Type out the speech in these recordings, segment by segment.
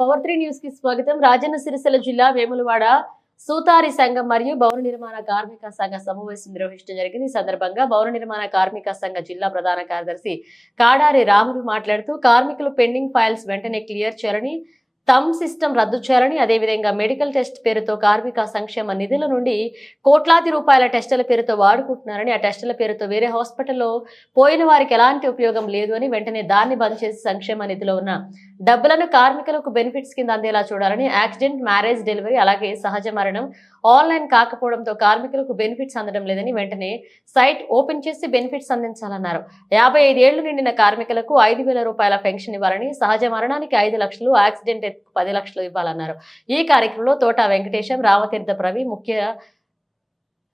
Power three న్యూస్కి స్వాగతం. రాజన్న సిరిసిల్ల జిల్లా వేములవాడ సూతారి సంఘం మరియు భవన నిర్మాణ కార్మిక సంఘ సమావేశం నిర్వహించడం జరిగింది. ఈ సందర్భంగా భవన నిర్మాణ కార్మిక సంఘ జిల్లా ప్రధాన కార్యదర్శి కాడారి రాములు మాట్లాడుతూ కార్మికులు పెండింగ్ ఫైల్స్ వెంటనే క్లియర్ చేయాలని థమ్ సిస్టమ్ రద్దు చేయాలని అదేవిధంగా మెడికల్ టెస్ట్ పేరుతో కార్మిక సంక్షేమ నిధుల నుండి కోట్లాది రూపాయల టెస్టుల పేరుతో వాడుకుంటున్నారని ఆ టెస్టుల పేరుతో వేరే హాస్పిటల్లో పోయిన వారికి ఎలాంటి ఉపయోగం లేదు అని వెంటనే దాన్ని బంద్ చేసి సంక్షేమ నిధిలో ఉన్న డబ్బులను కార్మికులకు బెనిఫిట్స్ కింద అందేలా చూడాలని యాక్సిడెంట్ మ్యారేజ్ డెలివరీ అలాగే సహజ మరణం ఆన్లైన్ కాకపోవడంతో కార్మికులకు బెనిఫిట్స్ అందడం లేదని వెంటనే సైట్ ఓపెన్ చేసి బెనిఫిట్స్ అందించాలన్నారు. యాభై ఐదేళ్ళు నిండిన కార్మికులకు ఐదు వేల రూపాయల పెన్షన్ ఇవ్వాలని సహజ మరణానికి ఐదు లక్షలు యాక్సిడెంట్ పది లక్షలు ఇవ్వాలన్నారు. ఈ కార్యక్రమంలో తోట వెంకటేశం రామతీర్థ ప్రవి ముఖ్య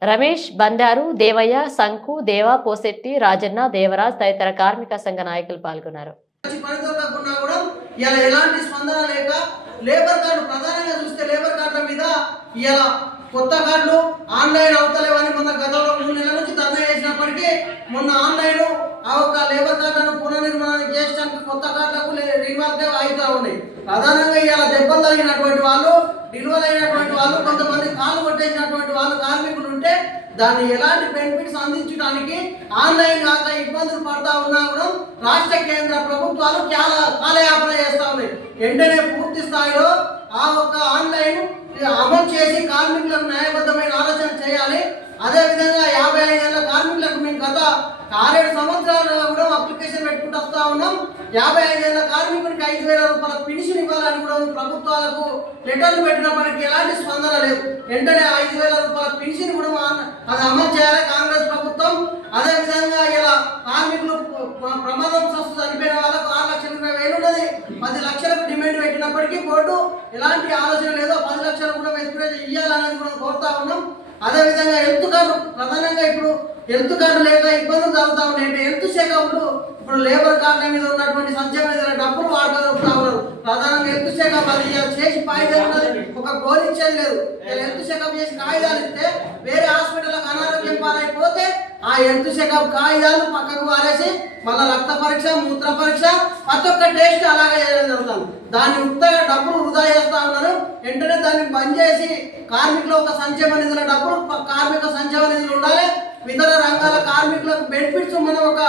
రమేష్ బండారు దేవయ్య శంకు దేవ పోసెట్టి రాజన్న దేవరాజ్ తదితర కార్మిక సంఘ నాయకులు పాల్గొన్నారు. ఎలాంటి స్పందన లేక లేబర్ కార్డు ప్రధానంగా చూస్తే లేబర్ కార్డుల మీద ఇలా కొత్త కార్డులు ఆన్లైన్ అవుతలేవని మొన్న గతంలో మూడు నెలల నుంచి ధర్నా చేసినప్పటికీ మొన్న ఆన్లైన్ ఆ యొక్క లేబర్ కార్డులను పునర్నిర్మాణం ప్రధానంగా ఇవాళ దెబ్బలు తగినటువంటి వాళ్ళు డిలువల్ వాళ్ళు కొంతమంది కాలు కొట్టేసినటువంటి వాళ్ళు కార్మికులు ఉంటే దాన్ని ఎలాంటి బెనిఫిట్స్ అందించడానికి ఆన్లైన్ కాక ఇబ్బందులు పడతా ఉన్నా కూడా రాష్ట్ర కేంద్ర ప్రభుత్వాలు చాలా కాలయాపన చేస్తా ఉన్నాయి. వెంటనే పూర్తి స్థాయిలో ఆ ఒక్క ఆన్లైన్ అమలు చేసి కార్మికులకు న్యాయబద్ధమైన ఆలోచన చేయాలి. అదేవిధంగా యాభై ఐదేళ్ళ కార్మికులకు మేము గత ఆరేడు సంవత్సరాలుగా కూడా అప్లికేషన్ పెట్టుకుంటూ వస్తా ఉన్నాం యాభై ఐదేళ్ళ కార్మికునికి ఐదు వేల రూపాయల పెన్షన్ ఇవ్వాలని కూడా ప్రభుత్వాలకు లెటర్లు పెట్టినప్పటికీ ఎలాంటి స్పందన లేదు. వెంటనే ఐదు వేల రూపాయల పెన్షన్ కూడా అది అమలు చేయాలి కాంగ్రెస్ ప్రభుత్వం. అదేవిధంగా ఇలా కార్మికులు ప్రమాదం వస్తూ చనిపోయిన వాళ్ళకు ఆరు లక్షల ఇరవై వేలు ఉన్నది. పది లక్షలకు డిమాండ్ పెట్టినప్పటికీ బోర్డు ఎలాంటి ఆలోచన లేదో పది లక్షలు కూడా ఎక్స్ప్రెస్ ఇవ్వాలనేది కూడా కోరుతా ఉన్నాం. అదేవిధంగా హెల్త్ కార్డు ప్రధానంగా ఇప్పుడు హెల్త్ కార్డు లేక ఇబ్బందులు జరుగుతా ఉన్నాయి. అంటే హెల్త్ శాఖ ఇప్పుడు ఇప్పుడు లేబర్ కార్డుల మీద ఉన్నటువంటి సంక్షేమ మీద డబ్బులు వాడుకోగలుగుతా ఉన్నారు ప్రధానంగా హెల్త్ చెకప్ అది చేసి పాయిదాలు ఉన్నది. ఒక గోల్ ఇచ్చేది లేదు. ఇలా హెల్త్ చెకప్ చేసి కాగితాలు ఇస్తే వేరే హాస్పిటల్కి అనారోగ్యం పాలైపోతే ఆ హెల్త్ చెకప్ కాగితాలు పక్కకు వారేసి మళ్ళీ రక్త పరీక్ష మూత్ర పరీక్ష ప్రతి ఒక్క టెస్ట్ అలాగే చేయడం జరుగుతుంది. దాన్ని ఉత్తగా డబ్బులు వృధా చేస్తా ఉన్నారు. వెంటనే దాన్ని బంద్ చేసి కార్మికుల ఒక సంక్షేమ నిధుల డబ్బులు కార్మిక సంక్షేమ నిధులు ఉండాలి ఇతర రంగాల కార్మికులకు బెనిఫిట్స్ మనం ఒక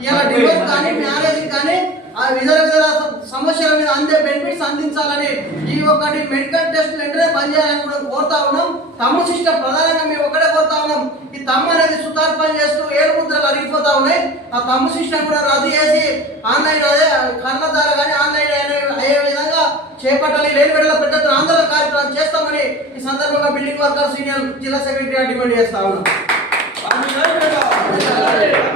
ఇలా డివోర్స్ కానీ మ్యారేజ్ కానీ ఆ ఇతర ఇతర సమస్యల మీద అందే బెనిఫిట్స్ అందించాలని ఈ ఒకటి మెడికల్ టెస్ట్ వెంటనే బంద్ చేయాలని కూడా కోరుతా ఉన్నాం. తమ్ము సిస్టమ్ ప్రధానంగా మేము ఒకటే కోరుతా ఉన్నాం. ఈ తమ్ము అనేది సుతార్పణ చేస్తూ ఏడు ముద్రలు అరిగిపోతా ఉన్నాయి. ఆ తమ్ము సిస్టమ్ కూడా రద్దు చేసి ఆన్లైన్ అదే ద్వారా కానీ ఆన్లైన్ అయ్యే- విధంగా చేపట్టాలి. లేని విడల పెద్ద ఆందోళన కార్యక్రమం చేస్తామని ఈ సందర్భంగా బిల్డింగ్ వర్కర్స్ యూనియన్ జిల్లా సెక్రటరీ డిమాండ్ చేస్తా ఉన్నాం. Amen.